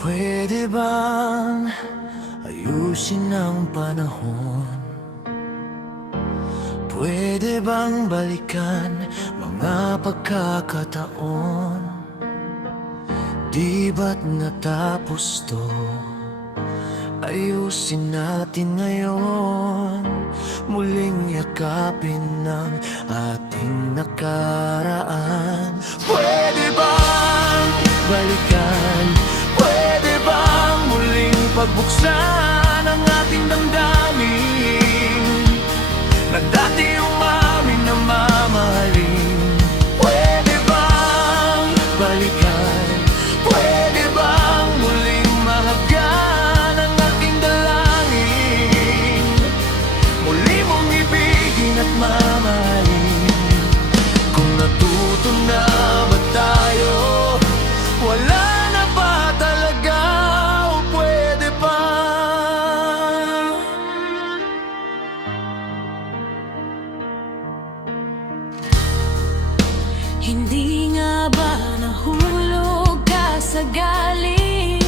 Pwede bang ayusin ang panahon? Pwede bang balikan mga pagkakataon? Di ba't natapos to? Ayusin natin ngayon. Muling yakapin ng ating nakaraan. Pwede bang balikan? Pwede bang muling pagbuksan ang ating damdamin na dati umamin na mamahalin? Pwede bang balikan? Pwede bang muling mahagyan ang ating dalangin? Muli mong ibigin at mamahalin. Kung natuto na ba tayo? Wala na ba talaga o pwede pa? Hindi nga ba nahulog ka sa galit?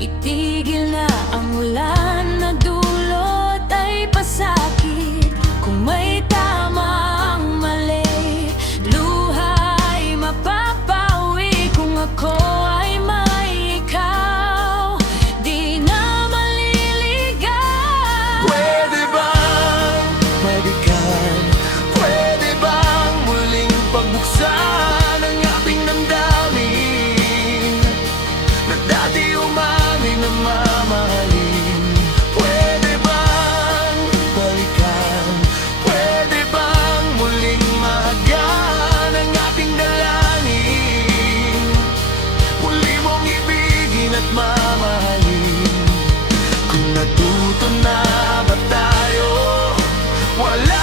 Itigil na ang ulan na dulot ay pasakit. Kung may tama ang mali, luha ay mapapawi. Kung ako ay may ikaw, di na maliligaw. Pwede bang balikan? Pwede bang muling pagbuksan ang ating damdamin na dati umamin na mamahalin? Pwede bang balikan? Pwede bang muling mahagyan ang ating dalangin? Muli mong ibigin at mamahalin. Kung natuto na ba tayo? Wala